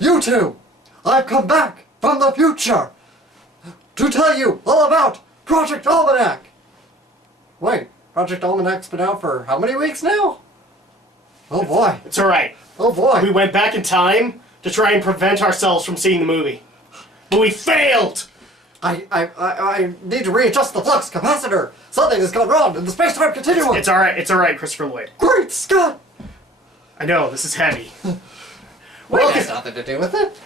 You two! I've come back from the future to tell you all about Project Almanac! Wait, Project Almanac's been out for how many weeks now? Oh boy. It's alright. Oh boy. We went back in time to try and prevent ourselves from seeing the movie. But we failed! I need to readjust the flux capacitor. Something has gone wrong in the space-time continuum. It's alright, Christopher Lloyd. Great Scott! I know, this is heavy. Wait, has nothing to do with it.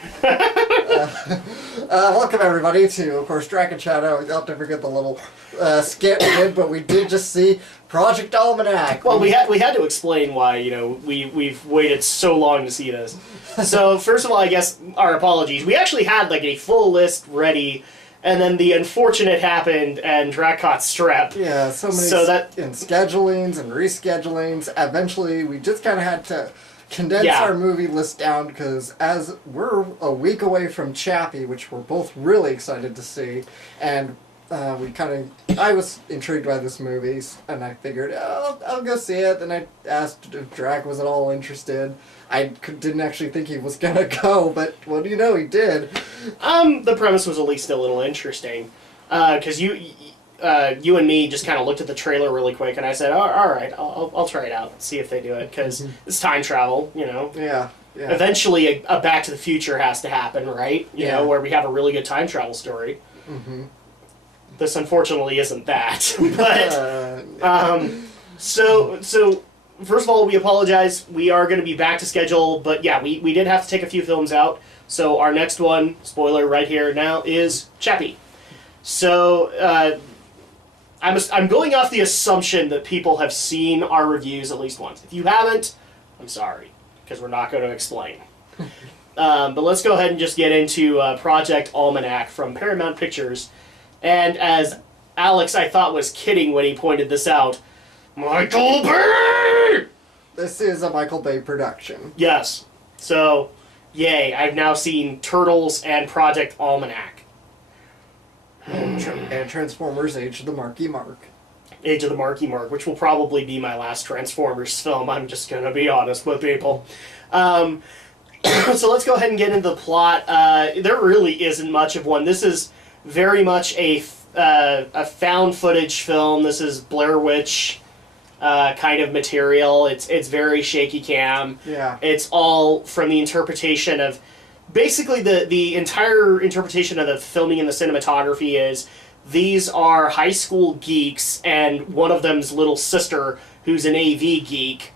Welcome everybody to, of course, Drak and Shadow. I'll never forget the little skit we did, but we did just see Project Almanac. Well, we had to explain why, you know, we've waited so long to see this. So, first of all, I guess, our apologies. We actually had, like, a full list ready, and then the unfortunate happened, and Drak caught strep. Yeah, so many in schedulings and reschedulings. Eventually, we just kind of had to condense our movie list down, because as we're a week away from Chappie, which we're both really excited to see, and I was intrigued by this movie, and I figured, I'll go see it. Then I asked if Drak was at all interested. I didn't actually think he was gonna go, but what do you know, he did. The premise was at least a little interesting, because you and me just kind of looked at the trailer really quick, and I said, all right, I'll try it out, see if they do it, because it's time travel, you know. Yeah. Eventually, a Back to the Future has to happen, right? You know, where we have a really good time travel story. Mm-hmm. This, unfortunately, isn't that. But, so, first of all, we apologize. We are going to be back to schedule, but yeah, we did have to take a few films out. So our next one, spoiler right here now, is Chappie. So, I'm going off the assumption that people have seen our reviews at least once. If you haven't, I'm sorry, because we're not going to explain. But let's go ahead and just get into Project Almanac from Paramount Pictures. And as Alex, I thought, was kidding when he pointed this out, Michael Bay! This is a Michael Bay production. Yes. So, yay, I've now seen Turtles and Project Almanac. And Transformers Age of the Marky Mark. Age of the Marky Mark, which will probably be my last Transformers film, I'm just going to be honest with people. So let's go ahead and get into the plot. There really isn't much of one. This is very much a found footage film. This is Blair Witch kind of material. It's very shaky cam. Yeah. It's all from the interpretation of... Basically, the entire interpretation of the filming and the cinematography is these are high school geeks, and one of them's little sister, who's an AV geek.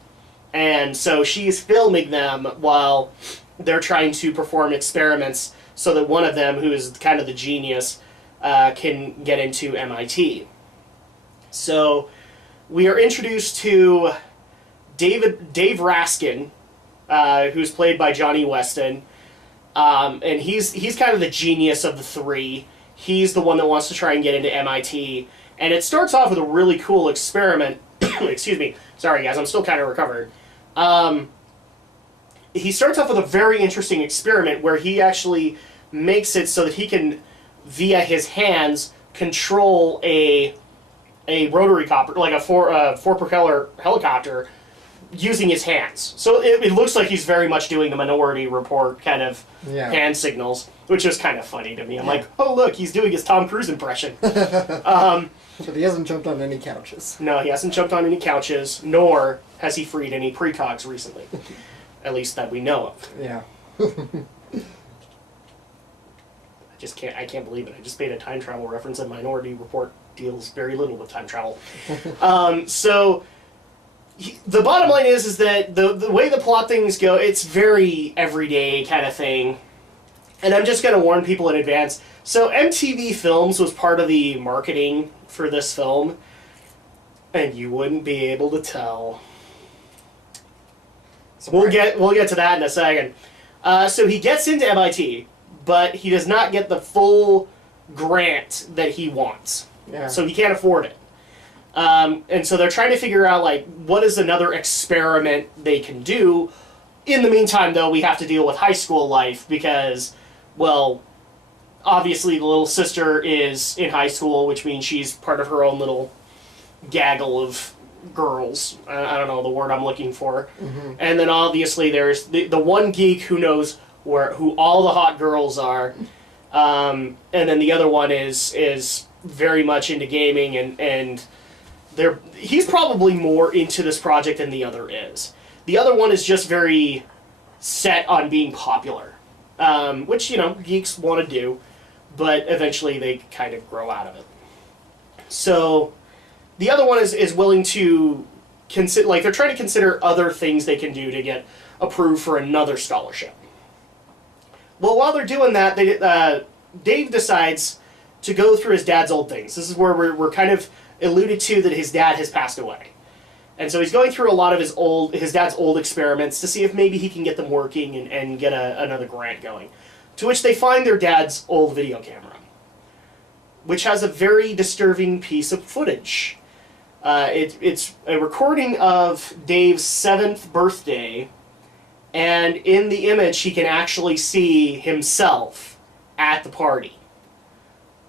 And so she's filming them while they're trying to perform experiments so that one of them, who is kind of the genius, can get into MIT. So we are introduced to Dave Raskin, who's played by Johnny Weston, and he's kind of the genius of the three. He's the one that wants to try and get into MIT, and it starts off with a really cool experiment. Excuse me, sorry guys, I'm still kind of recovered. He starts off with a very interesting experiment where he actually makes it so that he can, via his hands, control a rotary copter, like a four propeller helicopter, using his hands. So it looks like he's very much doing the Minority Report kind of hand signals, which is kind of funny to me. I'm like, oh look, he's doing his Tom Cruise impression. But he hasn't jumped on any couches. No, he hasn't jumped on any couches, nor has he freed any precogs recently. At least that we know of. Yeah. I can't believe it. I just made a time travel reference, and Minority Report deals very little with time travel. So the bottom line is that the way the plot things go, it's very everyday kind of thing. And I'm just going to warn people in advance. So MTV Films was part of the marketing for this film, and you wouldn't be able to tell. We'll get to that in a second. So he gets into MIT, but he does not get the full grant that he wants. Yeah. So he can't afford it. And so they're trying to figure out, like, what is another experiment they can do. In the meantime, though, we have to deal with high school life because, well, obviously the little sister is in high school, which means she's part of her own little gaggle of girls. I don't know the word I'm looking for. Mm-hmm. And then obviously there's the one geek who knows who all the hot girls are. And then the other one is very much into gaming, and he's probably more into this project than the other is. The other one is just very set on being popular, which, geeks want to do, but eventually they kind of grow out of it. So the other one is willing to consider, they're trying to consider other things they can do to get approved for another scholarship. Well, while they're doing that, Dave decides to go through his dad's old things. This is where we're kind of alluded to that his dad has passed away. And so he's going through a lot of his dad's old experiments to see if maybe he can get them working and get another grant going. To which they find their dad's old video camera, which has a very disturbing piece of footage. It's a recording of Dave's 7th birthday, and in the image he can actually see himself at the party,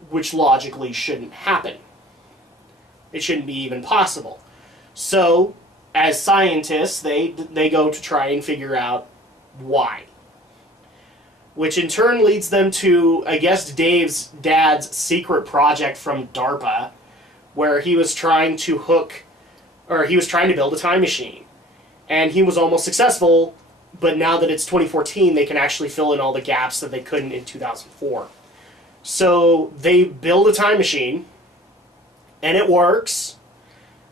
which logically shouldn't happen. It shouldn't be even possible. So, as scientists, they go to try and figure out why. Which in turn leads them to, I guess, Dave's dad's secret project from DARPA, where he was trying to build a time machine. And he was almost successful, but now that it's 2014, they can actually fill in all the gaps that they couldn't in 2004. So they build a time machine, and it works.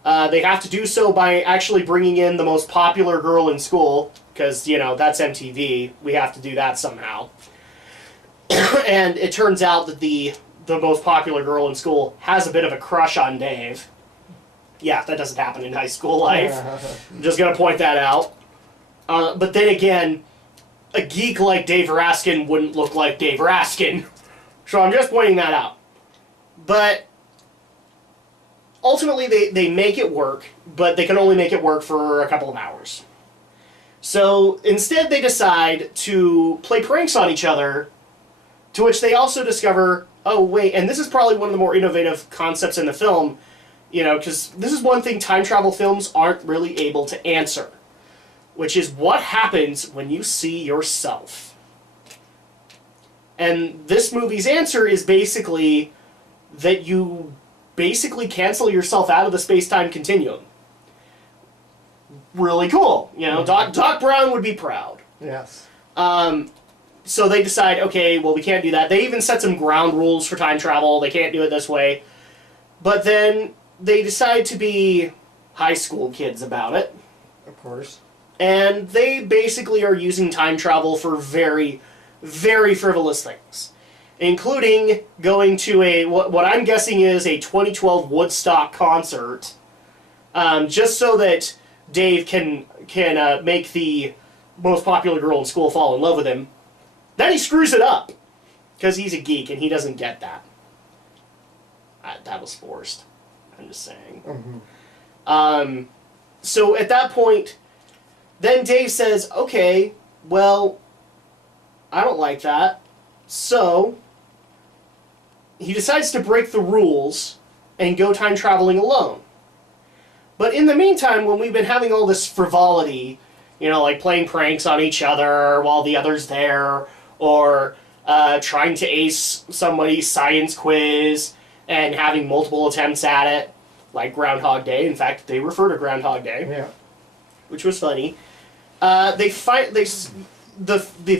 They have to do so by actually bringing in the most popular girl in school, because, that's MTV. We have to do that somehow. And it turns out that the most popular girl in school has a bit of a crush on Dave. Yeah, that doesn't happen in high school life. I'm just going to point that out. But then again, a geek like Dave Raskin wouldn't look like Dave Raskin. So I'm just pointing that out. But ultimately, they make it work, but they can only make it work for a couple of hours. So instead, they decide to play pranks on each other, to which they also discover, oh, wait, and this is probably one of the more innovative concepts in the film, because this is one thing time travel films aren't really able to answer, which is what happens when you see yourself. And this movie's answer is basically that you basically cancel yourself out of the space-time continuum. Really cool. Doc Brown would be proud. Yes. So they decide, okay, well, we can't do that. They even set some ground rules for time travel. They can't do it this way. But then they decide to be high school kids about it. Of course. And they basically are using time travel for very, very frivolous things, including going to what I'm guessing is a 2012 Woodstock concert, just so that Dave can make the most popular girl in school fall in love with him. Then he screws it up, because he's a geek and he doesn't get that. That was forced. I'm just saying. Mm-hmm. So at that point, then Dave says, okay, well, I don't like that. So he decides to break the rules and go time traveling alone. But in the meantime, when we've been having all this frivolity, like playing pranks on each other while the other's there, or trying to ace somebody's science quiz and having multiple attempts at it, like Groundhog Day. In fact, they refer to Groundhog Day, yeah, which was funny. The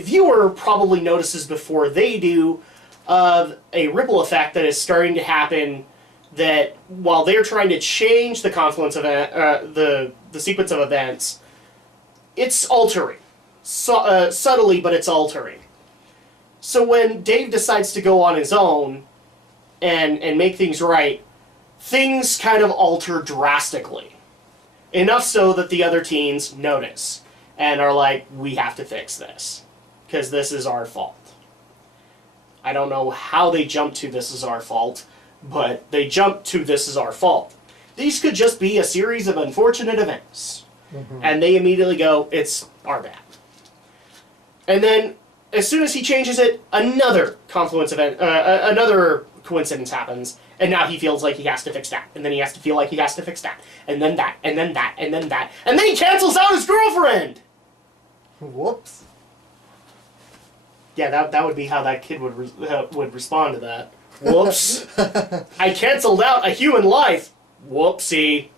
viewer probably notices before they do of a ripple effect that is starting to happen, that while they're trying to change the confluence of the sequence of events, it's altering. Subtly, but it's altering. So when Dave decides to go on his own and make things right, things kind of alter drastically. Enough so that the other teens notice and are like, we have to fix this, because this is our fault. I don't know how they jumped to this is our fault, but they jumped to this is our fault. These could just be a series of unfortunate events. Mm-hmm. And they immediately go, it's our bad. And then, as soon as he changes it, another confluence event, another coincidence happens, and now he feels like he has to fix that, and then he has to feel like he has to fix that, and then that, and then that, and then that, and then he cancels out his girlfriend! Whoops. Yeah, that would be how that kid would respond to that. Whoops. I canceled out a human life. Whoopsie.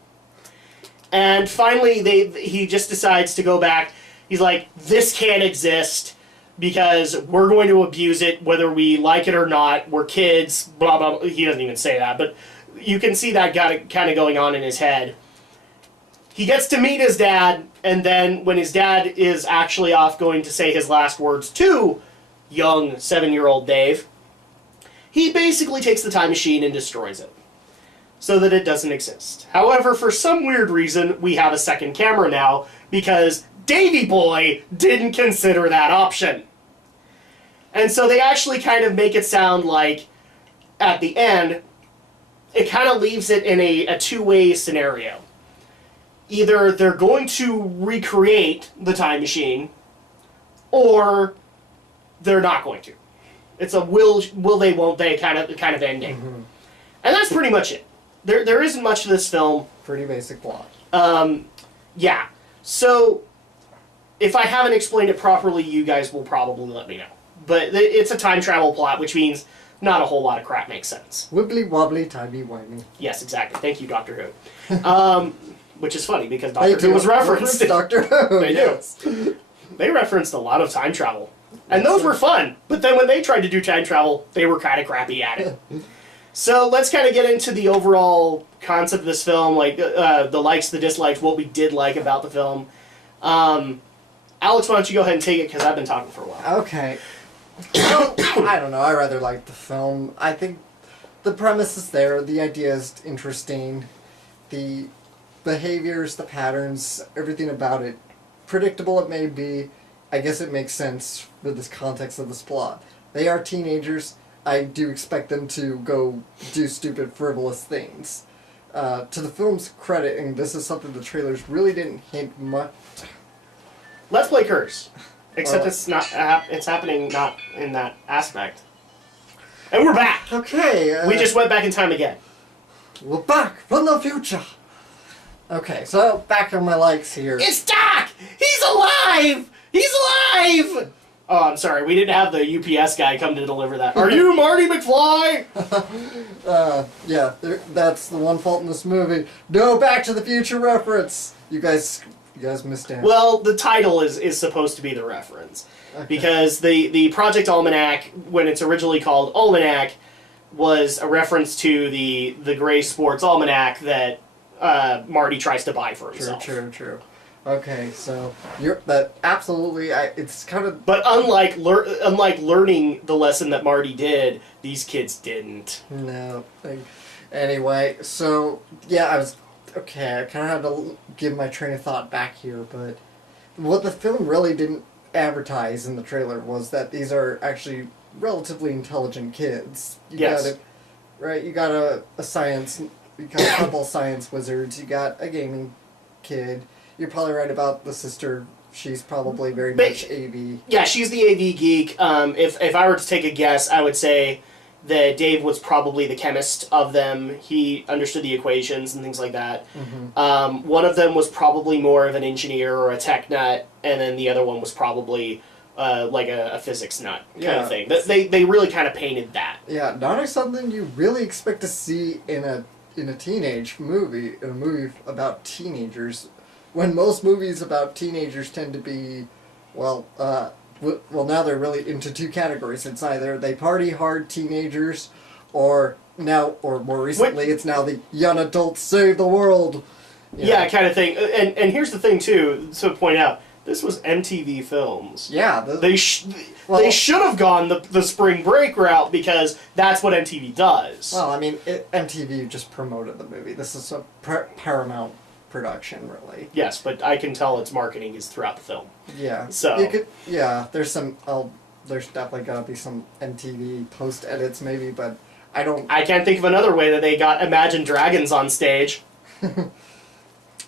And finally, he just decides to go back. He's like, this can't exist because we're going to abuse it whether we like it or not. We're kids, blah, blah, blah. He doesn't even say that, but you can see that kind of going on in his head. He gets to meet his dad, and then when his dad is actually off going to say his last words to young 7-year-old Dave, he basically takes the time machine and destroys it so that it doesn't exist. However, for some weird reason, we have a second camera now because Davey Boy didn't consider that option. And so they actually kind of make it sound like, at the end, it kind of leaves it in a two-way scenario. Either they're going to recreate the time machine, or they're not going to. It's a will they, won't they kind of ending. Mm-hmm. And that's pretty much it. There isn't much to this film. Pretty basic plot. Yeah. So, if I haven't explained it properly, you guys will probably let me know. But it's a time travel plot, which means not a whole lot of crap makes sense. Wibbly wobbly, timey-wimey. Yes, exactly. Thank you, Doctor Who. Which is funny, because Doctor Who was referenced. Doctor Who, They yes. do. They referenced a lot of time travel. And those were fun. But then when they tried to do time travel, they were kind of crappy at it. So let's kind of get into the overall concept of this film, like the likes, the dislikes, what we did like about the film. Alex, why don't you go ahead and take it, because I've been talking for a while. Okay. Well, I don't know, I rather like the film. I think the premise is there, the idea is interesting, the behaviors, the patterns, everything about it, predictable it may be, I guess it makes sense with this context of this plot. They are teenagers. I do expect them to go do stupid, frivolous things. To the film's credit, and this is something the trailers really didn't hint much. Let's play Curse. Except it's not. It's happening not in that aspect. And we're back! Okay. We just went back in time again. We're back from the future! Okay, so back on my likes here. It's Doc! He's alive! He's alive! Oh, I'm sorry. We didn't have the UPS guy come to deliver that. Are you Marty McFly? Yeah, that's the one fault in this movie. No Back to the Future reference! You guys missed out. Well, the title is supposed to be the reference. Okay. Because the Project Almanac, when it's originally called Almanac, was a reference to the Gray Sports Almanac that Marty tries to buy for himself. True. Okay, so absolutely. It's kind of. But unlike learning the lesson that Marty did, these kids didn't. No. Anyway, so yeah, okay, I kind of had to give my train of thought back here, but what the film really didn't advertise in the trailer was that these are actually relatively intelligent kids. You got a science, you got a couple science wizards, you got a gaming kid. You're probably right about the sister. She's probably very much AV. Yeah, she's the AV geek. If I were to take a guess, I would say that Dave was probably the chemist of them. He understood the equations and things like that. Mm-hmm. One of them was probably more of an engineer or a tech nut, and then the other one was probably like a physics nut kind of thing. They really kind of painted that. Yeah, not something you really expect to see in a teenage movie, in a movie about teenagers, when most movies about teenagers tend to be, well, now they're really into two categories. It's either they party hard teenagers, or more recently, it's now the young adults save the world. Yeah, kind of thing. And here's the thing, too, to point out. This was MTV Films. Yeah. They should have gone the spring break route, because that's what MTV does. Well, I mean, MTV just promoted the movie. This is a Paramount production, really. Yes, but I can tell its marketing is throughout the film. Yeah. So there's there's definitely gotta be some MTV post edits maybe, but I can't think of another way that they got Imagine Dragons on stage.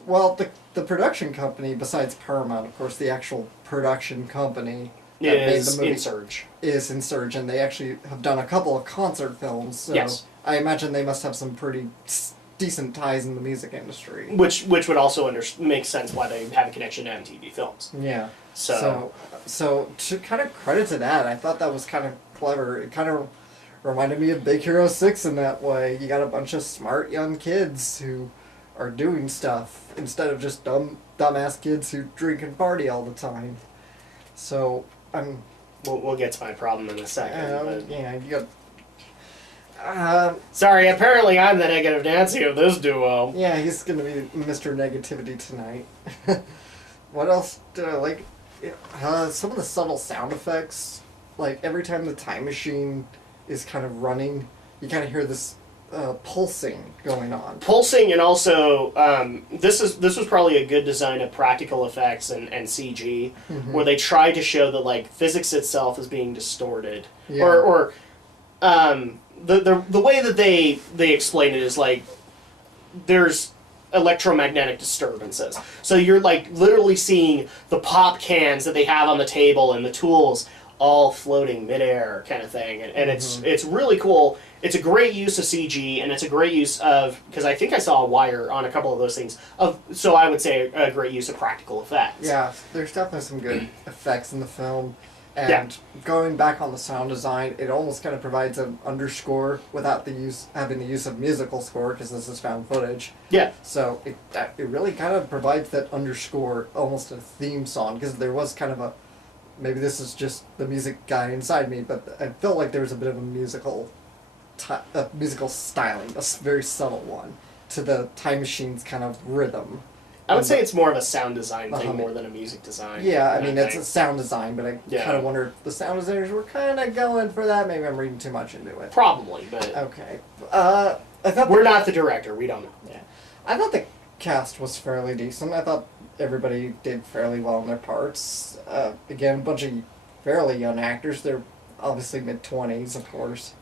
Well, the production company, besides Paramount, of course, the actual production company that made the movie Insurge. Is Insurge, and they actually have done a couple of concert films. So yes. I imagine they must have some pretty decent ties in the music industry. Which would also make sense why they have a connection to MTV Films. Yeah. So to kind of credit to that, I thought that was kind of clever. It kind of reminded me of Big Hero 6 in that way. You got a bunch of smart young kids who are doing stuff instead of just dumbass kids who drink and party all the time. So we'll get to my problem in a second. Yeah, you got. Sorry, apparently I'm the negative Nancy of this duo. Yeah, he's gonna be Mr. Negativity tonight. What else did I like? Some of the subtle sound effects, like every time the time machine is kind of running, you kind of hear this pulsing going on. Pulsing, and also this was probably a good design of practical effects and CG, where they tried to show that like physics itself is being distorted, or the way that they explain it is like there's electromagnetic disturbances. So you're like literally seeing the pop cans that they have on the table and the tools all floating midair kind of thing. And it's really cool. It's a great use of CG, and it's a great use of, because I think I saw a wire on a couple of those things, so I would say a great use of practical effects. Yeah, there's definitely some good effects in the film. And going back on the sound design, it almost kind of provides an underscore without having the use of musical score, because this is found footage. Yeah. So it really kind of provides that underscore, almost a theme song, because there was kind of maybe this is just the music guy inside me, but I felt like there was a bit of a musical styling, a very subtle one, to the Time Machine's kind of rhythm. I would say it's more of a sound design thing more than a music design. Yeah, I mean, it's a sound design, but I kind of wonder if the sound designers were kind of going for that. Maybe I'm reading too much into it. Probably, but... Okay. I thought we're not the director. We don't know. Yeah. I thought the cast was fairly decent. I thought everybody did fairly well in their parts. Again, a bunch of fairly young actors. They're obviously mid-20s, of course.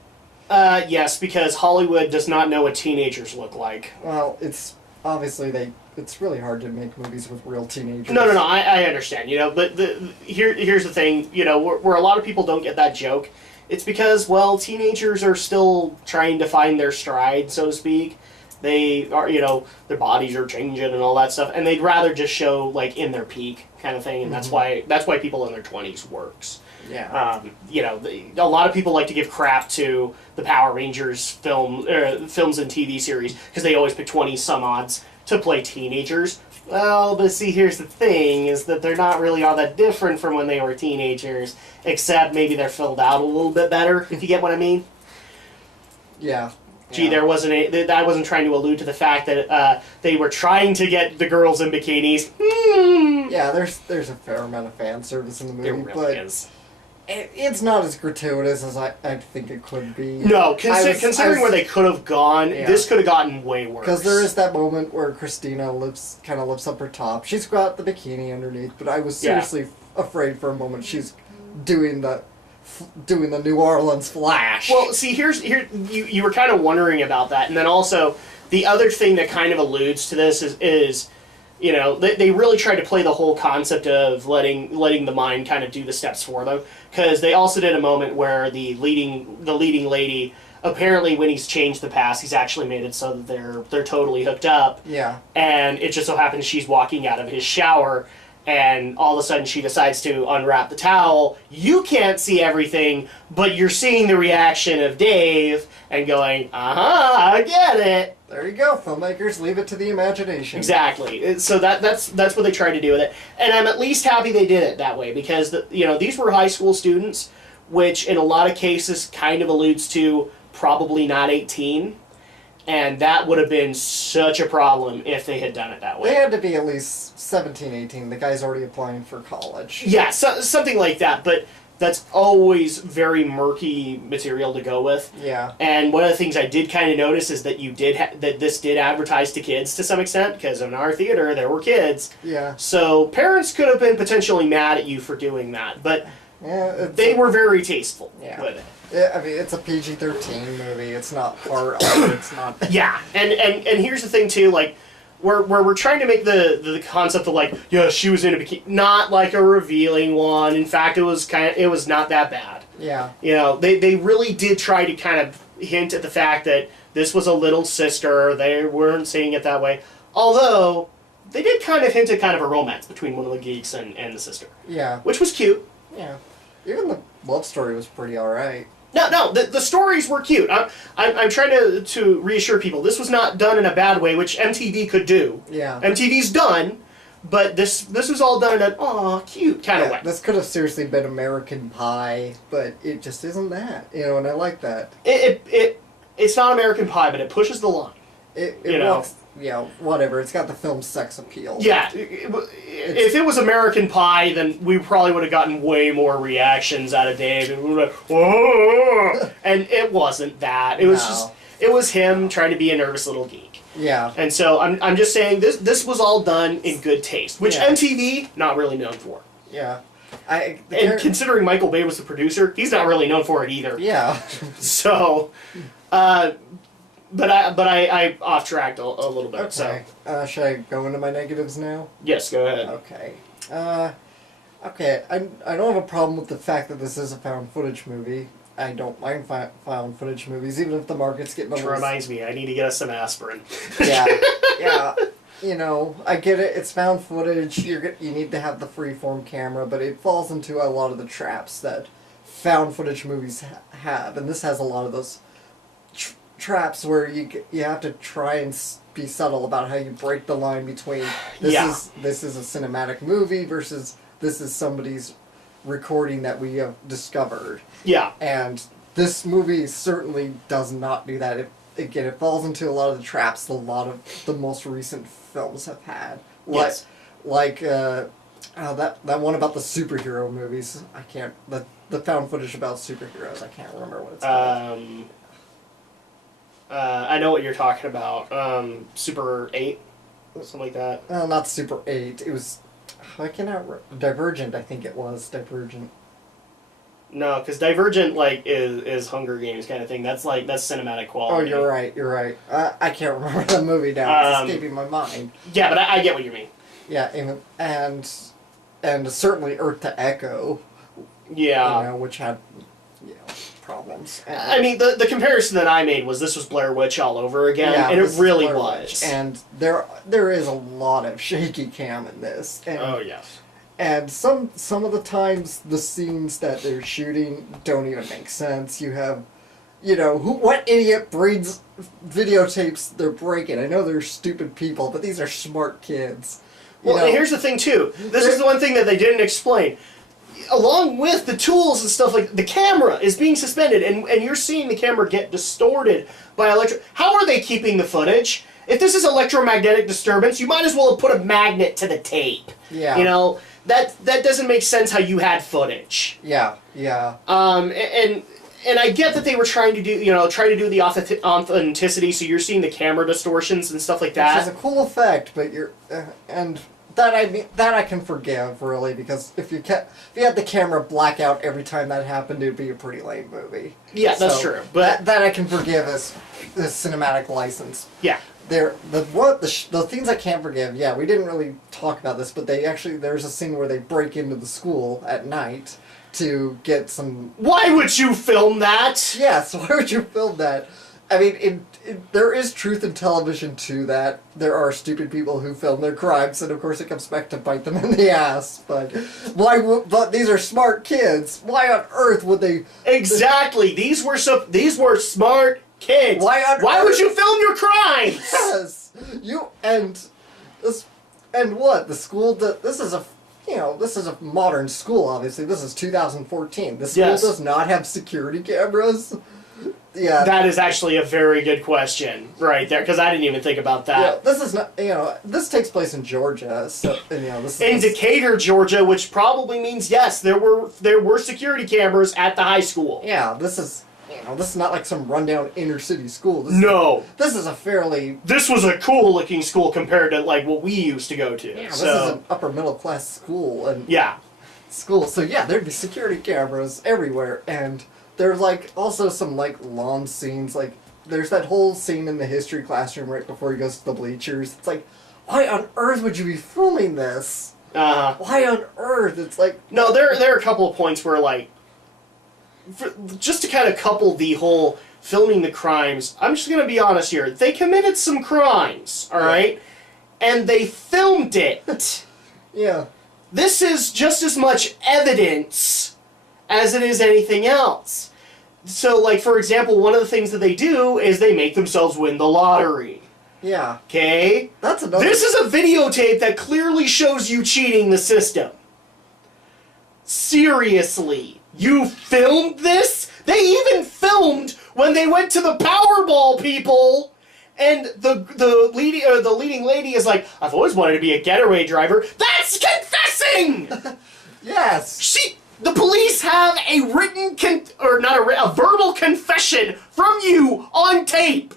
Yes, because Hollywood does not know what teenagers look like. Well, it's obviously it's really hard to make movies with real teenagers. No, I understand, but here's the thing, where a lot of people don't get that joke, it's because, well, teenagers are still trying to find their stride, so to speak. They are, their bodies are changing and all that stuff, and they'd rather just show, like, in their peak kind of thing, and that's why people in their 20s works. Yeah. A lot of people like to give crap to the Power Rangers films and TV series because they always pick 20-some-odds to play teenagers. Well, but see, here's the thing, is that they're not really all that different from when they were teenagers, except maybe they're filled out a little bit better, if you get what I mean. Yeah. Gee, I wasn't trying to allude to the fact that they were trying to get the girls in bikinis. Yeah, there's a fair amount of fan service in the movie, There really is. It's not as gratuitous as I think it could be. No, considering where they could have gone, this could have gotten way worse. Because there is that moment where Christina kind of lifts up her top. She's got the bikini underneath, but I was seriously afraid for a moment she's doing the New Orleans Flash. Well, see, you were kind of wondering about that, and then also the other thing that kind of alludes to this is they really tried to play the whole concept of letting the mind kind of do the steps for them, because they also did a moment where the leading lady, apparently when he's changed the past, he's actually made it so that they're totally hooked up. Yeah. And it just so happens she's walking out of his shower, and all of a sudden she decides to unwrap the towel. You can't see everything, but you're seeing the reaction of Dave and going, I get it. There you go, filmmakers. Leave it to the imagination. Exactly. So that's what they tried to do with it, and I'm at least happy they did it that way, because these were high school students, which in a lot of cases kind of alludes to probably not 18, and that would have been such a problem if they had done it that way. They had to be at least 17, 18. The guy's already applying for college. Yeah, something like that, but that's always very murky material to go with. Yeah. And one of the things I did kind of notice is that that this did advertise to kids to some extent, because in our theater there were kids. Yeah. So parents could have been potentially mad at you for doing that, but they were very tasteful with it. Yeah, I mean, it's a PG-13 movie. It's not hard. It's not. Yeah, and here's the thing too, like, where we're trying to make the concept of like, she was in a bikini, not like a revealing one. In fact, it was not that bad. Yeah. They really did try to kind of hint at the fact that this was a little sister. They weren't seeing it that way. Although, they did kind of hint at kind of a romance between one of the geeks and the sister. Yeah. Which was cute. Yeah. Even the love story was pretty alright. No, the stories were cute. I'm trying to reassure people, this was not done in a bad way, which MTV could do. Yeah. MTV's done, but this was all done in an aw, cute kind of way. This could have seriously been American Pie, but it just isn't that. And I like that. It's not American Pie, but it pushes the line. It walks, whatever. It's got the film sex appeal. Yeah. If it was American Pie, then we probably would have gotten way more reactions out of Dave, and we would have, whoa! And it wasn't that. It was it was him trying to be a nervous little geek. Yeah. And so I'm just saying this was all done in good taste, which MTV not really known for. Yeah. And considering Michael Bay was the producer, he's not really known for it either. Yeah. So, but I off tracked a little bit. Okay. So, should I go into my negatives now? yes, go ahead. Okay. Okay. I don't have a problem with the fact that this is a found footage movie. I don't mind found footage movies, even if the market's getting a Which little... reminds me, I need to get us some aspirin. Yeah. Yeah. I get it. It's found footage. You need to have the freeform camera, but it falls into a lot of the traps that found footage movies have, and this has a lot of those traps where you have to try and be subtle about how you break the line between this is a cinematic movie versus this is somebody's recording that we have discovered. Yeah. And this movie certainly does not do that. It falls into a lot of the traps that a lot of the most recent films have had. Yes. Like that one about the superhero movies. I can't... The found footage about superheroes. I can't remember what it's called. I know what you're talking about. Super 8? Something like that. Not Super 8. It was... I cannot... Divergent, I think it was. Divergent. No, because Divergent is Hunger Games kind of thing. That's cinematic quality. Oh, you're right. I can't remember the movie now. It's escaping my mind. Yeah, but I get what you mean. Yeah, and certainly Earth to Echo. Yeah. Which had problems. I mean, the comparison that I made was this was Blair Witch all over again, and it really was. And there is a lot of shaky cam in this. And, oh yes. And some of the times the scenes that they're shooting don't even make sense. You have, what idiot breeds videotapes they're breaking? I know they're stupid people, but these are smart kids. Well, and here's the thing too. This is the one thing that they didn't explain. Along with the tools and stuff, like the camera is being suspended, and you're seeing the camera get distorted by How are they keeping the footage? If this is electromagnetic disturbance, you might as well have put a magnet to the tape. Yeah. That doesn't make sense how you had footage. Yeah. And I get that they were trying to do the authenticity, so you're seeing the camera distortions and stuff like that. Which is a cool effect, but and that I can forgive, really, because if you had the camera black out every time that happened, it'd be a pretty lame movie. Yeah, that's true. But that I can forgive as cinematic license. Yeah. The things I can't forgive, we didn't really talk about this, but there's a scene where they break into the school at night to get some... Why would you film that? Yes, why would you film that? I mean, there is truth in television to that. There are stupid people who film their crimes, and of course it comes back to bite them in the ass. But but these are smart kids. Why on earth would they... Exactly. These were smart kids. Why would you film your crimes? Yes. And what? The school... This is a modern school, obviously. This is 2014. The school does not have security cameras. Yeah. That is actually a very good question right there, because I didn't even think about that. Yeah, this is not, this takes place in Georgia, so, this is... In Decatur, Georgia, which probably means, yes, there were security cameras at the high school. Yeah, this is not like some rundown inner city school. This is a fairly... This was a cool-looking school compared to, what we used to go to. Yeah, this is an upper middle class school, and... Yeah. School, so there'd be security cameras everywhere, and... There's, also some, lawn scenes, there's that whole scene in the history classroom right before he goes to the bleachers. It's why on earth would you be filming this? Why on earth? It's No, there are a couple of points where, just to kind of couple the whole filming the crimes, I'm just going to be honest here. They committed some crimes, all right? And they filmed it. Yeah. This is just as much evidence as it is anything else. So, like, for example, one of the things that they do is they make themselves win the lottery. Yeah. Okay? That's another... This is a videotape that clearly shows you cheating the system. Seriously. You filmed this? They even filmed when they went to the Powerball people, and the leading lady is like, I've always wanted to be a getaway driver. That's confessing! Yes! The police have a written, a verbal confession from you on tape.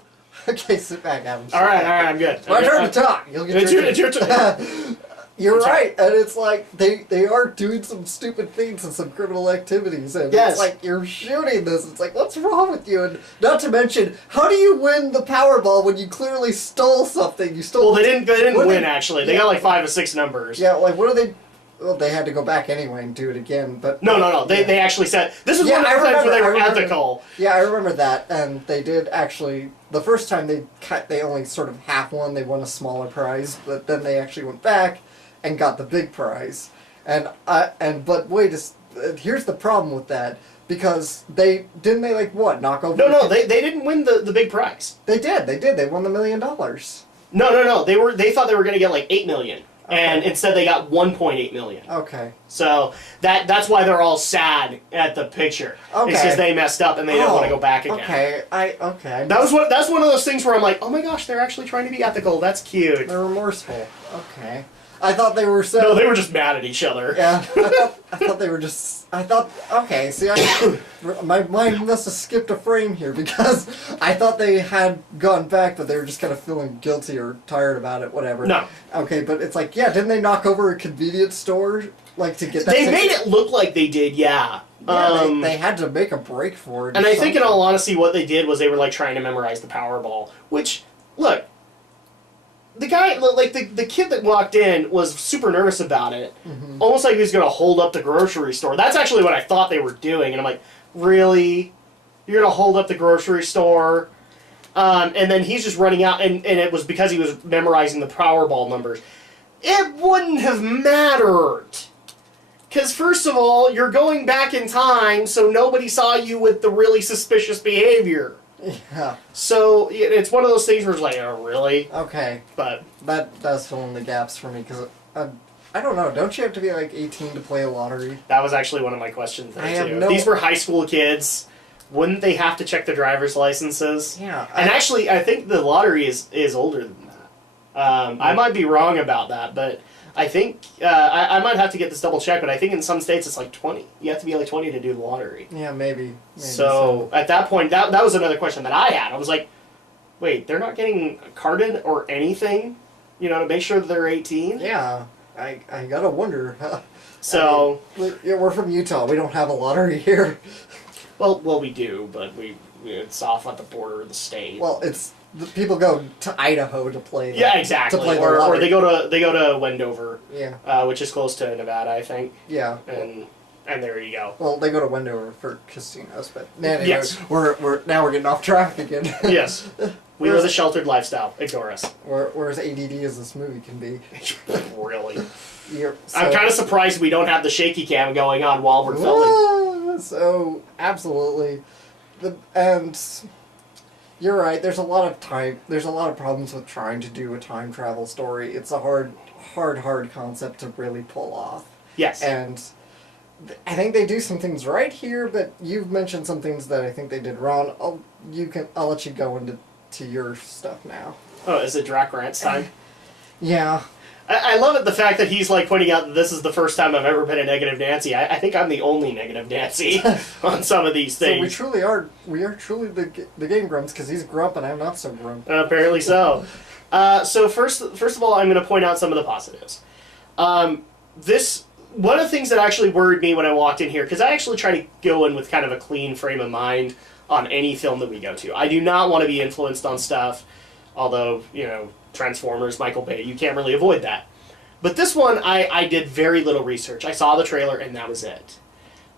Okay, sit back, Adam. All right, I'm good. My turn to talk. You'll get it's your turn. You're right, and it's like they are doing some stupid things and some criminal activities, and yes. It's like you're shooting this. It's like, what's wrong with you? And not to mention, how do you win the Powerball when you clearly stole something? You stole. Well, they didn't win actually. They got like 5 or 6 numbers. Yeah, like what are they? Well, they had to go back anyway and do it again, but... No. They actually said... This is one of the times where they were ethical. Yeah, I remember that, and they did actually... The first time they only sort of half won, they won a smaller prize, but then they actually went back and got the big prize. But wait, here's the problem with that, because didn't they knock over... No, they didn't win the big prize. They did, they won the $1 million. No, they thought they were going to get like $8 million. Okay. And instead they got $1.8 million. Okay. So that's why they're all sad at the picture. Okay. It's because they messed up and they don't want to go back again. Okay. That's one of those things where I'm like, oh my gosh, they're actually trying to be ethical. That's cute. They're remorseful. Okay. I thought they were so... No, they were just mad at each other. Yeah, I thought they were just... Okay, see, my mind must have skipped a frame here, because I thought they had gone back, but they were just kind of feeling guilty or tired about it, whatever. No. Okay, but it's like, yeah, didn't they knock over a convenience store, to get that... They made it look like they did, yeah. Yeah, they had to make a break for it. And I think, in all honesty, what they did was they were, trying to memorize the Powerball, which, look... The guy, the kid that walked in was super nervous about it. Mm-hmm. Almost like he was going to hold up the grocery store. That's actually what I thought they were doing. And I'm like, really? You're going to hold up the grocery store? And then he's just running out, and it was because he was memorizing the Powerball numbers. It wouldn't have mattered. Because, first of all, you're going back in time, so nobody saw you with the really suspicious behavior. Yeah. So it's one of those things where it's like, oh, really? Okay. But that does fill in the gaps for me, because I don't know. Don't you have to be 18 to play a lottery? That was actually one of my questions there too. If these were high school kids, wouldn't they have to check their driver's licenses? Yeah. And actually, I think the lottery is older than that. I might be wrong about that, but I think I might have to get this double checked, but I think in some states it's 20. You have to be 20 to do the lottery. Yeah, maybe so at that point, that was another question that I had. I was like, wait, they're not getting carded or anything, to make sure that they're 18? Yeah, I gotta wonder. So we're from Utah. We don't have a lottery here. Well, we do, but it's off at the border of the state. Well, the people go to Idaho to play. Yeah, exactly. To play or they go to Wendover. Yeah. Which is close to Nevada, I think. Yeah. And there you go. Well, they go to Wendover for casinos, but anyways, yes. we're getting off track again. Yes. We live a sheltered lifestyle. Ignore us. Whereas ADD as this movie can be. Really. I'm kind of surprised we don't have the shaky cam going on while we're filming. So absolutely, and. You're right. There's a lot of problems with trying to do a time travel story. It's a hard concept to really pull off. Yes. And I think they do some things right here, but you've mentioned some things that I think they did wrong. I'll let you go into your stuff now. Oh, is it Drak rants time? Yeah. I love it, the fact that he's pointing out that this is the first time I've ever been a negative Nancy. I think I'm the only negative Nancy on some of these things. So we are truly the Game Grumps, because he's Grump and I'm not so Grump. Apparently so. So first of all, I'm going to point out some of the positives. One of the things that actually worried me when I walked in here, because I actually try to go in with kind of a clean frame of mind on any film that we go to. I do not want to be influenced on stuff, although, Transformers, Michael Bay, you can't really avoid that. But this one, I did very little research. I saw the trailer and that was it.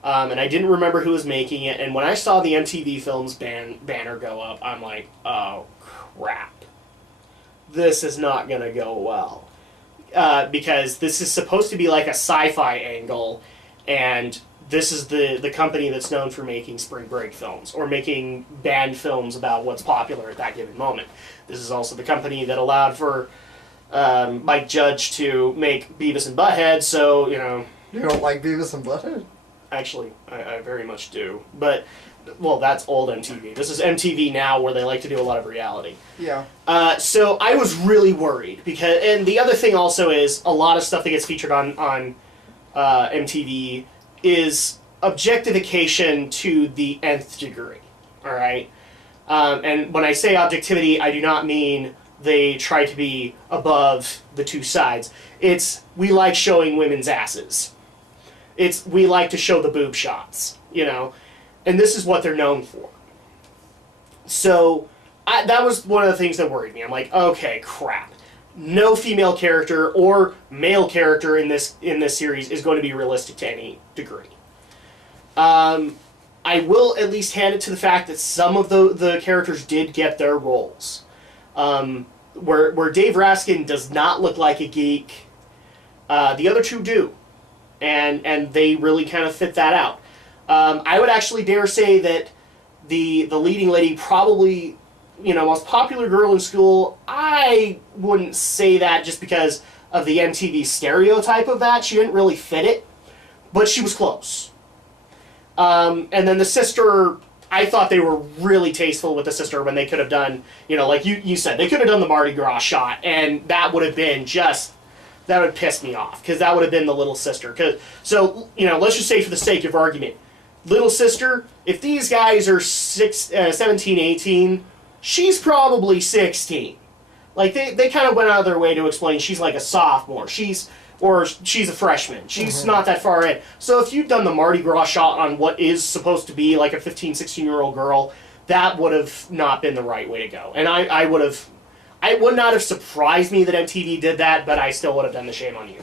And I didn't remember who was making it. And when I saw the MTV Films banner go up, I'm like, oh, crap. This is not going to go well. Because this is supposed to be like a sci-fi angle, and this is the company that's known for making spring break films, or making band films about what's popular at that given moment. This is also the company that allowed for Mike Judge to make Beavis and Butthead, so, you know... You don't like Beavis and Butthead? Actually, I very much do. But, well, that's old MTV. This is MTV now, where they like to do a lot of reality. Yeah. So I was really worried, because... And the other thing also is, a lot of stuff that gets featured on MTV is objectification to the nth degree. Alright? And when I say objectivity, I do not mean they try to be above the two sides. It's, we like showing women's asses. It's, we like to show the boob shots, you know? And this is what they're known for. So, that was one of the things that worried me. I'm like, okay, crap. No female character or male character in this series is going to be realistic to any degree. I will at least hand it to the fact that some of the characters did get their roles. Where Dave Raskin does not look like a geek, the other two do. And they really kind of fit that out. I would actually dare say that the leading lady, probably, you know, most popular girl in school, I wouldn't say that just because of the MTV stereotype of that. She didn't really fit it, but she was close. And then the sister, I thought they were really tasteful with the sister when they could have done, you know, like you said, they could have done the Mardi Gras shot, and that would have been just... That would piss me off, because that would have been the little sister. So, you know, let's just say for the sake of argument, little sister, if these guys are 17, 18, she's probably 16. Like, they kind of went out of their way to explain she's like a sophomore. She's a freshman. She's not that far in. So if you'd done the Mardi Gras shot on what is supposed to be like a 15, 16-year-old girl, that would have not been the right way to go. And I would not have surprised me that MTV did that, but I still would have done the shame on you,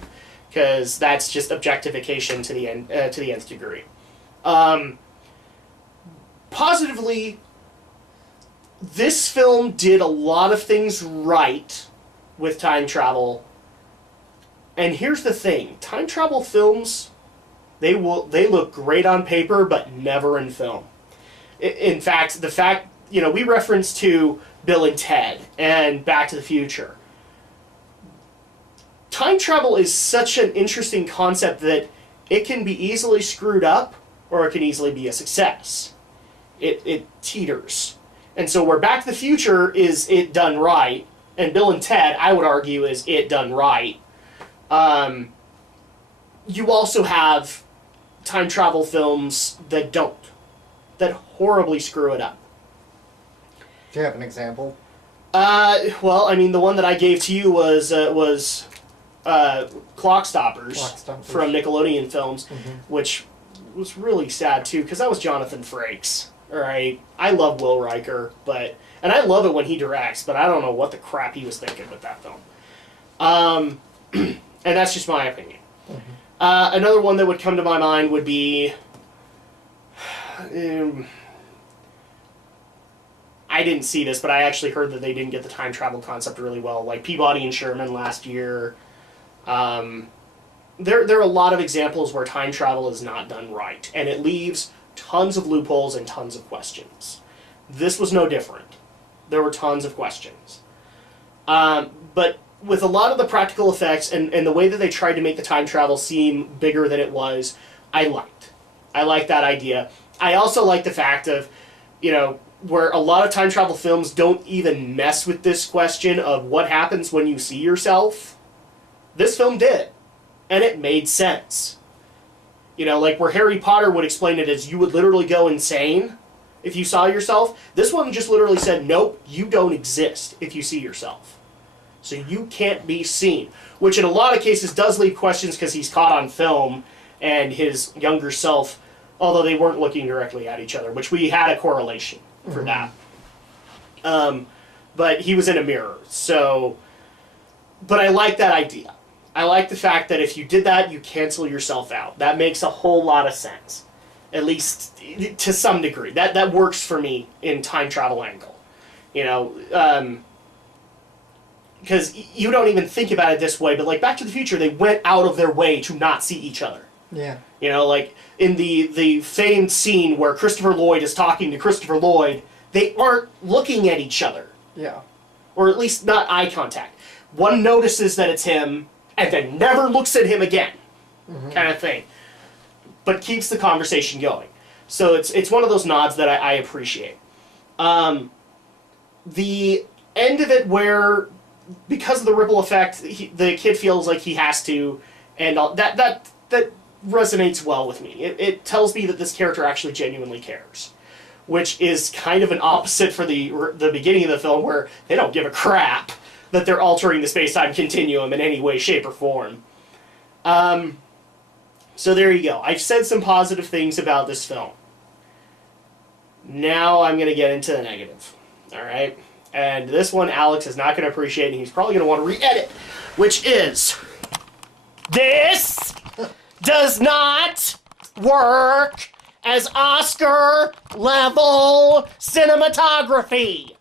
because that's just objectification to the nth degree. Positively, this film did a lot of things right with time travel. And here's the thing: time travel films, they look great on paper, but never in film. In fact, you know, we reference to Bill and Ted and Back to the Future. Time travel is such an interesting concept that it can be easily screwed up, or it can easily be a success. It teeters. And so where Back to the Future is it done right, and Bill and Ted, I would argue, is it done right, you also have time travel films that don't. That horribly screw it up. Do you have an example? Well, I mean, the one that I gave to you was Clock Stoppers from Nickelodeon Films, which was really sad, too, because that was Jonathan Frakes. All right? I love Will Riker, and I love it when he directs, but I don't know what the crap he was thinking with that film. And that's just my opinion. Another one that would come to my mind would be... I didn't see this, but I actually heard that they didn't get the time travel concept really well. Like Peabody and Sherman last year. There are a lot of examples where time travel is not done right, and it leaves tons of loopholes and tons of questions. This was no different. There were tons of questions. But with a lot of the practical effects and the way that they tried to make the time travel seem bigger than it was, I liked. I liked that idea. I also like the fact of, you know, where a lot of time travel films don't even mess with this question of what happens when you see yourself. This film did. And it made sense. You know, like where Harry Potter would explain it as you would literally go insane if you saw yourself. This one just literally said, nope, you don't exist if you see yourself. So you can't be seen. Which in a lot of cases does leave questions because he's caught on film and his younger self, although they weren't looking directly at each other, which we had a correlation for that. But he was in a mirror, so... But I like that idea. I like the fact that if you did that, you cancel yourself out. That makes a whole lot of sense. at least to some degree. That works for me in time travel angle. You know, because you don't even think about it this way, but like Back to the Future, they went out of their way to not see each other. Yeah. You know, like in the famed scene where Christopher Lloyd is talking to Christopher Lloyd, they aren't looking at each other. Yeah. Or at least not eye contact. One notices that it's him, and then never looks at him again, kind of thing. But keeps the conversation going. So it's one of those nods that I appreciate. The end of it where, because of the ripple effect, the kid feels like he has to, and all, that resonates well with me. It tells me that this character actually genuinely cares. Which is kind of an opposite for the beginning of the film, where they don't give a crap that they're altering the space-time continuum in any way, shape, or form. So there you go. I've said some positive things about this film. Now I'm going to get into the negative. Alright? And this one Alex is not going to appreciate, and he's probably going to want to re-edit. Which is... This does not work as Oscar-level cinematography.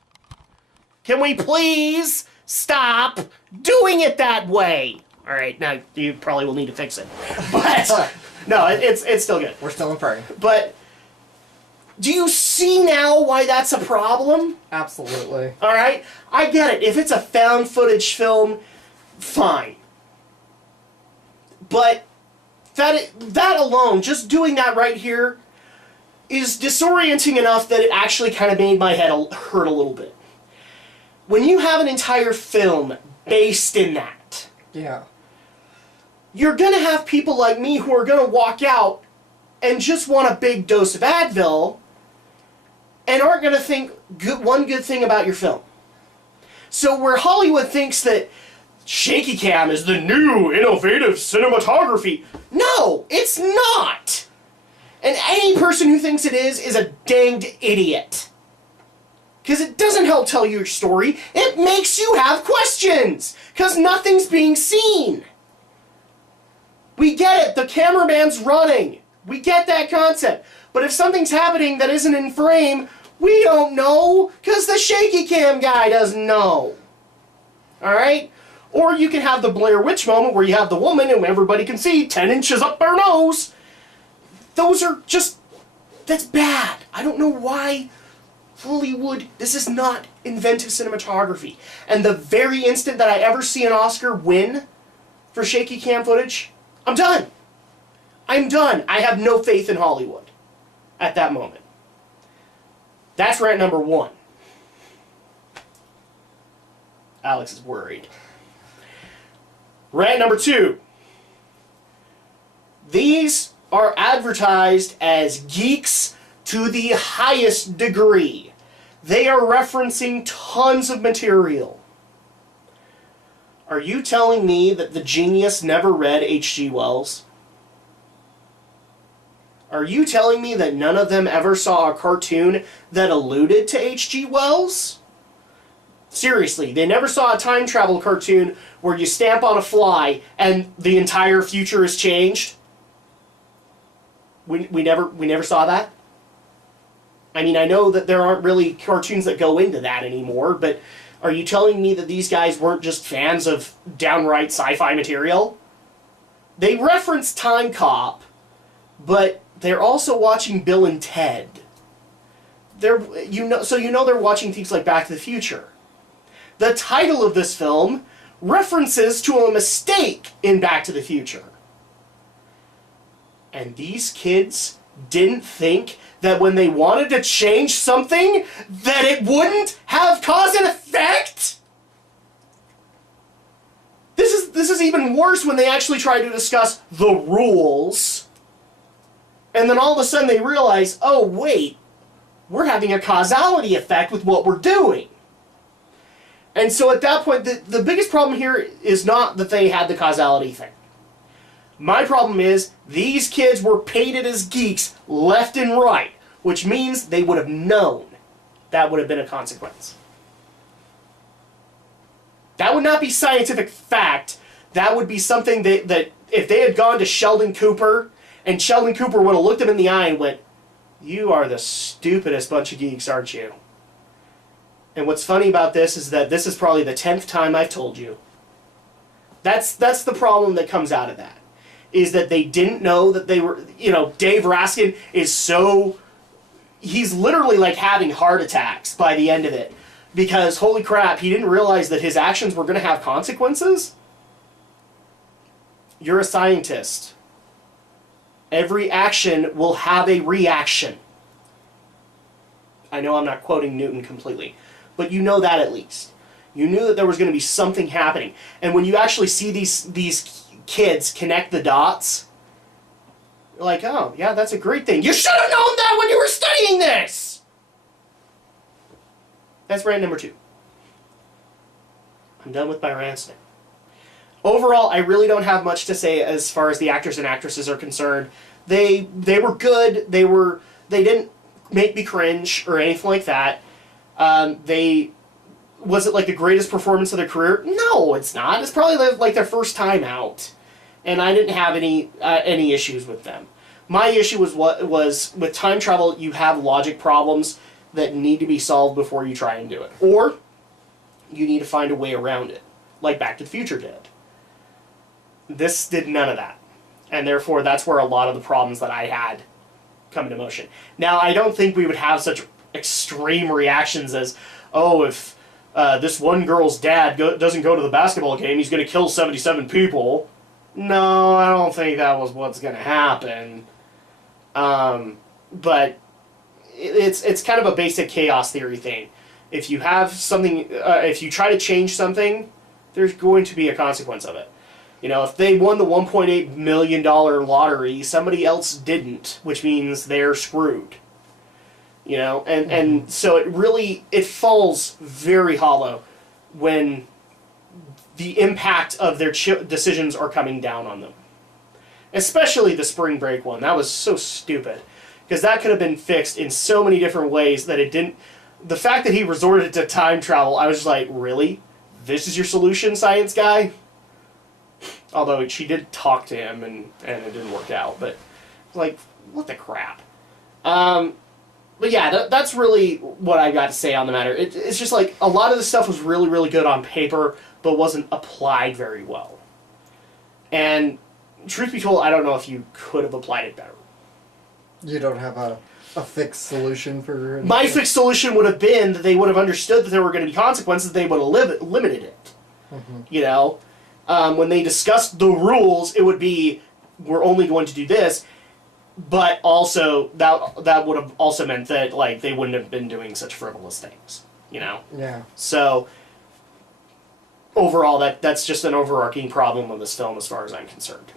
Can we please stop doing it that way? All right, now you probably will need to fix it. But, no, it's still good. We're still in praying. But, do you see now why that's a problem? Absolutely. All right? I get it. If it's a found footage film, fine. But that alone, just doing that right here, is disorienting enough that it actually kind of made my head hurt a little bit. When you have an entire film based in that, yeah, you're going to have people like me who are going to walk out and just want a big dose of Advil and aren't going to think one good thing about your film. So where Hollywood thinks that shaky cam is the new innovative cinematography, no, it's not! And any person who thinks it is a danged idiot. Because it doesn't help tell your story, it makes you have questions! Because nothing's being seen! We get it, the cameraman's running. We get that concept. But if something's happening that isn't in frame, we don't know, because the shaky cam guy doesn't know. Alright? Or you can have the Blair Witch moment where you have the woman and everybody can see 10 inches up her nose. Those are just... That's bad. I don't know why Hollywood... This is not inventive cinematography. And the very instant that I ever see an Oscar win for shaky cam footage, I'm done. I'm done. I have no faith in Hollywood at that moment. That's rant number 1. Alex is worried. Rant number 2. These are advertised as geeks to the highest degree. They are referencing tons of material. Are you telling me that the genius never read H.G. Wells? Are you telling me that none of them ever saw a cartoon that alluded to H.G. Wells? Seriously, they never saw a time travel cartoon where you stamp on a fly and the entire future is changed? We never saw that? I mean, I know that there aren't really cartoons that go into that anymore, but are you telling me that these guys weren't just fans of downright sci-fi material? They reference Time Cop, but they're also watching Bill and Ted. So you know they're watching things like Back to the Future. The title of this film references to a mistake in Back to the Future. And these kids didn't think that when they wanted to change something, that it wouldn't have cause and effect? This is even worse when they actually try to discuss the rules. And then all of a sudden they realize, oh wait, we're having a causality effect with what we're doing. And so at that point, the biggest problem here is not that they had the causality thing. My problem is, these kids were painted as geeks left and right, which means they would have known that would have been a consequence. That would not be scientific fact. That would be something that if they had gone to Sheldon Cooper And Sheldon Cooper would have looked him in the eye and went, "You are the stupidest bunch of geeks, aren't you?" And what's funny about this is that this is probably the 10th time I've told you. That's the problem that comes out of that. Is that they didn't know that they were, Dave Raskin is so... He's literally like having heart attacks by the end of it. Because, holy crap, he didn't realize that his actions were going to have consequences. You're a scientist. Every action will have a reaction. I know I'm not quoting Newton completely, but you know that at least. You knew that there was going to be something happening. And when you actually see these kids connect the dots, you're like, oh, yeah, that's a great thing. You should have known that when you were studying this! That's rant number 2. I'm done with my rants now. Overall, I really don't have much to say as far as the actors and actresses are concerned. They were good. They didn't make me cringe or anything like that. Was it like the greatest performance of their career? No, it's not. It's probably like their first time out, and I didn't have any issues with them. My issue was with time travel. You have logic problems that need to be solved before you try and do it, or you need to find a way around it, like Back to the Future did. This did none of that, and therefore that's where a lot of the problems that I had come into motion. Now, I don't think we would have such extreme reactions as, oh, if this one girl's dad doesn't go to the basketball game, he's going to kill 77 people. No, I don't think that was what's going to happen. But it's kind of a basic chaos theory thing. If you have something, if you try to change something, there's going to be a consequence of it. If they won the $1.8 million lottery, somebody else didn't, which means they're screwed. And so it falls very hollow when the impact of their decisions are coming down on them. Especially the spring break one. That was so stupid. Because that could have been fixed in so many different ways that it didn't... The fact that he resorted to time travel, I was just like, really? This is your solution, science guy? Although she did talk to him and it didn't work out. But, like, what the crap? But yeah, that's really what I got to say on the matter. It's just like, a lot of the stuff was really, really good on paper, but wasn't applied very well. And, truth be told, I don't know if you could have applied it better. You don't have a fixed solution for... anything? My fixed solution would have been that they would have understood that there were going to be consequences, they would have limited it. Mm-hmm. When they discussed the rules, it would be, we're only going to do this, but also, that would have also meant that, like, they wouldn't have been doing such frivolous things, Yeah. So, overall, that's just an overarching problem with this film as far as I'm concerned.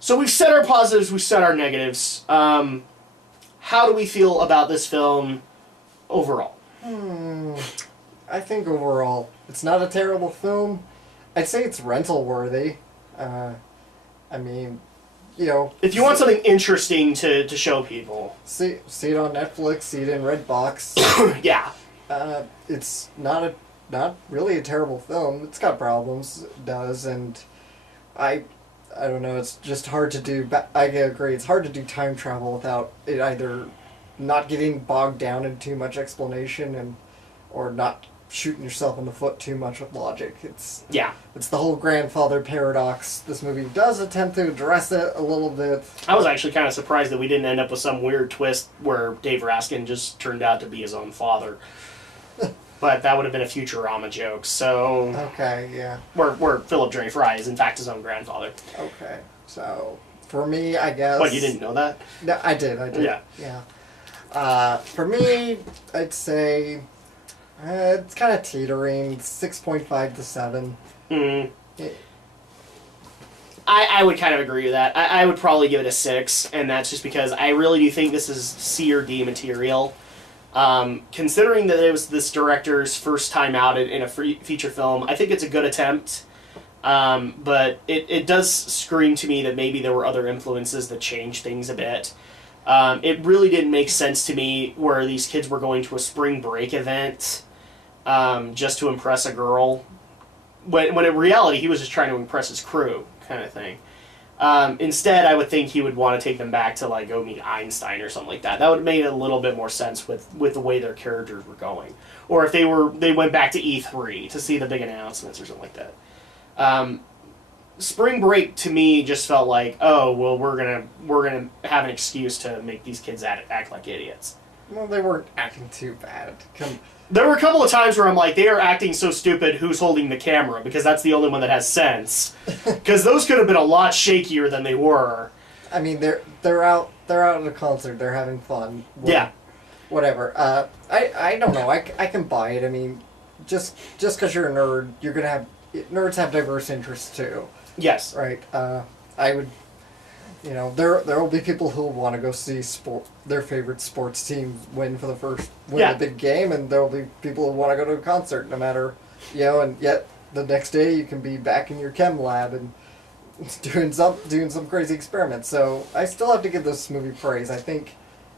So we've said our positives, we've said our negatives. How do we feel about this film overall? I think overall, it's not a terrible film. I'd say it's rental worthy. I mean... if you want something interesting to show people, see it on Netflix, see it in Redbox. Yeah. It's not really a terrible film. It's got problems, it does, and I don't know. It's just hard to do. I agree. It's hard to do time travel without it either not getting bogged down in too much explanation or not shooting yourself in the foot too much with logic. It's the whole grandfather paradox. This movie does attempt to address it a little bit. I was actually kind of surprised that we didn't end up with some weird twist where Dave Raskin just turned out to be his own father. But that would have been a Futurama joke, so... Okay, yeah. Where Philip J. Fry is in fact his own grandfather. Okay, so for me, I guess... What, you didn't know that? No, I did. Yeah. For me, I'd say... it's kind of teetering, 6.5 to 7. I would kind of agree with that. I would probably give it a 6, and that's just because I really do think this is C or D material. Considering that it was this director's first time out in a feature film, I think it's a good attempt. But it does scream to me that maybe there were other influences that changed things a bit. It really didn't make sense to me where these kids were going to a spring break event just to impress a girl. When in reality, he was just trying to impress his crew, kind of thing. Instead, I would think he would want to take them back to like go meet Einstein or something like that. That would make a little bit more sense with the way their characters were going. Or if they went back to E3 to see the big announcements or something like that. Spring Break to me just felt like, oh well, we're gonna have an excuse to make these kids act like idiots. Well, they weren't acting too bad. There were a couple of times where I'm like, they are acting so stupid, who's holding the camera? Because that's the only one that has sense. Because those could have been a lot shakier than they were. I mean, they're out at a concert, they're having fun. Yeah. Whatever. I don't know. I can buy it. I mean, just because you're a nerd, you're gonna have nerds have diverse interests too. Yes. Right. I would. You know, there will be people who want to go see their favorite sports team win a big game, and there will be people who want to go to a concert, no matter, and yet the next day you can be back in your chem lab and doing some crazy experiments. So I still have to give this movie praise. I think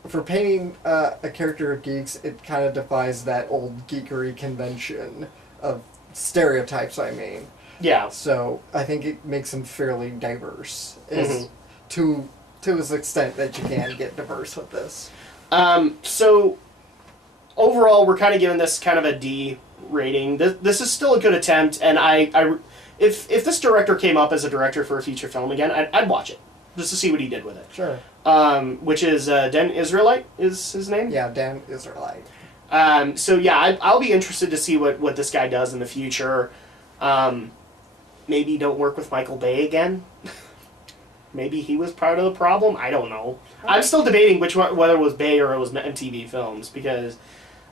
for painting a character of geeks, it kind of defies that old geekery convention of stereotypes. I mean, yeah. So I think it makes them fairly diverse. To an extent that you can get diverse with this. So overall, we're kind of giving this kind of a D rating. This is still a good attempt, and if this director came up as a director for a feature film again, I'd watch it just to see what he did with it. Sure. Which is Dan Israelite is his name? Yeah, Dan Israelite. So yeah, I'll be interested to see what this guy does in the future. Maybe don't work with Michael Bay again. Maybe he was part of the problem. I don't know. I'm still debating whether it was Bay or it was MTV Films, because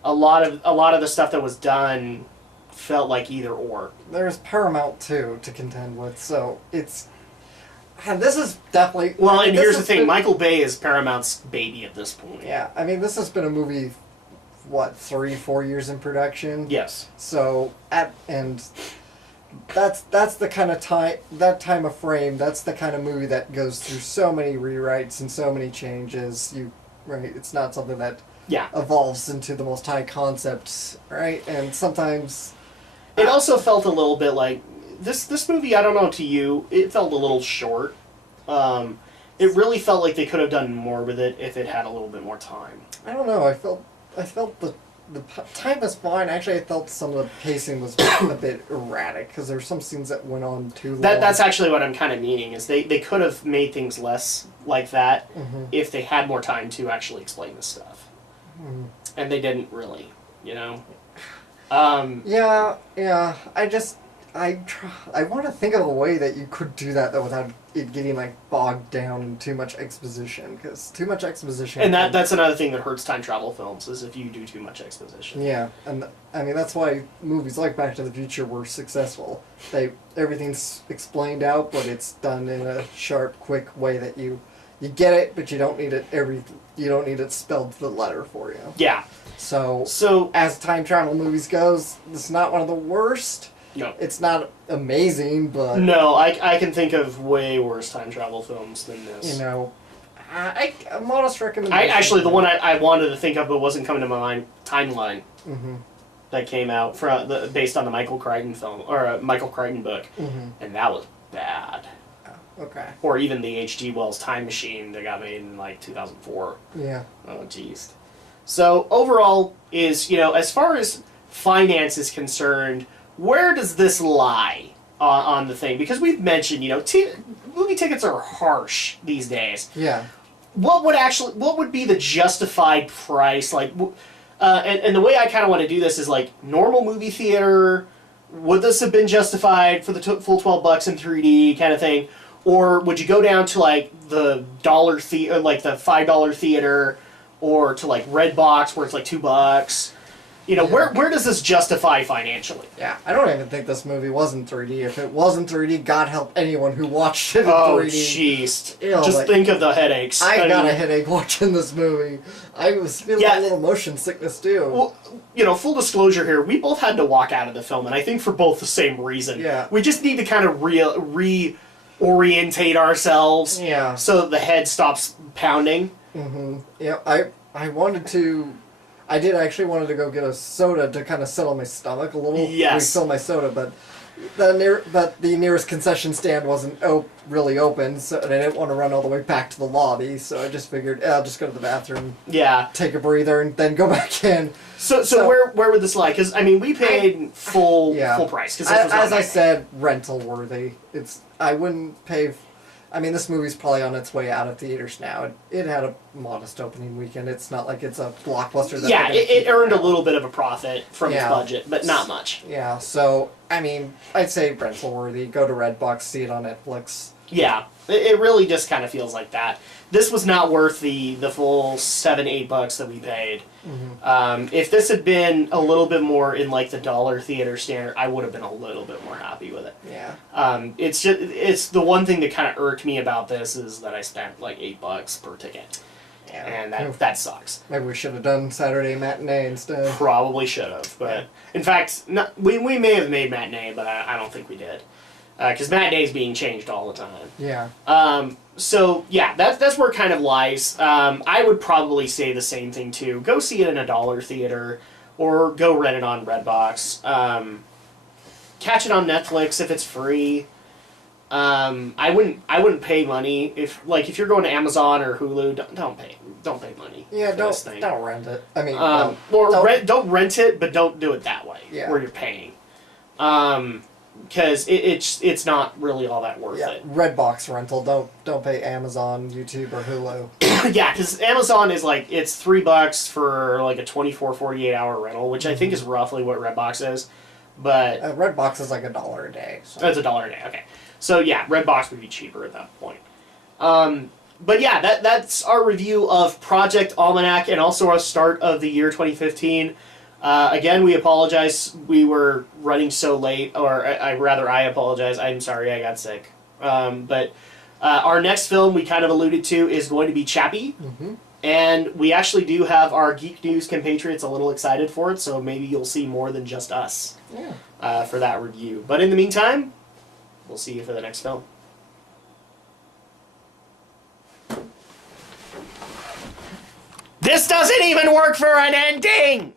a lot of the stuff that was done felt like either or. There's Paramount too to contend with, so it's. And this is definitely. Well, and here's the thing: Michael Bay is Paramount's baby at this point. Yeah, I mean, this has been a movie. What, 3-4 years in production? Yes. So that's the kind of time of frame. That's the kind of movie that goes through so many rewrites and so many changes. It's not something that evolves into the most high concepts, right? And sometimes it also felt a little bit like this movie. I don't know, to you, it felt a little short. It really felt like they could have done more with it if it had a little bit more time. I don't know. I felt the time was fine. Actually, I felt some of the pacing was a bit erratic because there's some scenes that went on too long. That's actually what I'm kind of meaning, is they could have made things less like that if they had more time to actually explain this stuff. And they didn't really, Yeah. I want to think of a way that you could do that though without it getting like bogged down in too much exposition, because too much exposition. And that's another thing that hurts time travel films, is if you do too much exposition. Yeah, and I mean that's why movies like Back to the Future were successful. Everything's explained out, but it's done in a sharp, quick way that you get it, but you don't need it spelled to the letter for you. Yeah. So as time travel movies goes, it's not one of the worst. No. It's not amazing, but... No, I can think of way worse time travel films than this. A modest recommendation. Actually, the one I wanted to think of but wasn't coming to my mind, Timeline, that came out based on the Michael Crichton film, or a Michael Crichton book, and that was bad. Oh, okay. Or even the H.G. Wells Time Machine that got made in, 2004. Yeah. Oh, jeez. So, overall, as far as finance is concerned... Where does this lie on the thing? Because we've mentioned, movie tickets are harsh these days. Yeah. What would be the justified price? And the way I kind of want to do this is normal movie theater. Would this have been justified for the full $12 in 3D kind of thing, or would you go down to the dollar theater, the $5 theater, or to Redbox where it's $2? Where does this justify financially? Yeah, I don't even think this movie was in 3D. If it was in 3D, God help anyone who watched it in 3D. Oh, jeez. Just think of the headaches. I got a headache watching this movie. I was feeling a little motion sickness, too. Well, full disclosure here, we both had to walk out of the film, and I think for both the same reason. Yeah. We just need to kind of reorientate ourselves so that the head stops pounding. Yeah, I did actually wanted to go get a soda to kind of settle my stomach a little. Yes. Refill my soda, but the nearest concession stand wasn't really open, so and I didn't want to run all the way back to the lobby, so I just figured I'll just go to the bathroom, take a breather, and then go back in. So where would this lie? Because I mean, we paid full price. Cause as I said, rental worthy. I wouldn't pay. I mean, this movie's probably on its way out of theaters now. It had a modest opening weekend. It's not like it's a blockbuster. It earned a little bit of a profit from its budget, but not much. Yeah, so, I mean, I'd say rental worthy. Go to Redbox, see it on Netflix. Yeah, it really just kind of feels like that. This was not worth the full $7-8 that we paid. Mm-hmm. If this had been a little bit more in like the dollar theater standard, I would have been a little bit more happy with it. Yeah. It's the one thing that kind of irked me about this is that I spent like $8 per ticket. Yeah. And that sucks. Maybe we should have done Saturday matinee instead. Probably should have, but in fact, we may have made matinee, but I don't think we did. Because matinee is being changed all the time. Yeah. So, yeah, that's where it kind of lies. I would probably say the same thing, too. Go see it in a dollar theater, or go rent it on Redbox. Catch it on Netflix if it's free. I wouldn't pay money. If you're going to Amazon or Hulu, don't pay money. Yeah, don't rent it. I mean, don't rent it, but don't do it that way, where you're paying. Because it's not really all that worth it. Redbox rental. Don't pay Amazon, YouTube, or Hulu. Yeah, because Amazon is like it's $3 for like a 24, 48-hour rental, which I think is roughly what Redbox is. But Redbox is like $1 a day. So. That's $1 a day. Okay, so yeah, Redbox would be cheaper at that point. But yeah, that's our review of Project Almanac and also our start of the year 2015. Again, we apologize. We were running so late, or I apologize. I'm sorry I got sick. But our next film we kind of alluded to is going to be Chappie. Mm-hmm. And we actually do have our Geek News compatriots a little excited for it, so maybe you'll see more than just us for that review. But in the meantime, we'll see you for the next film. This doesn't even work for an ending!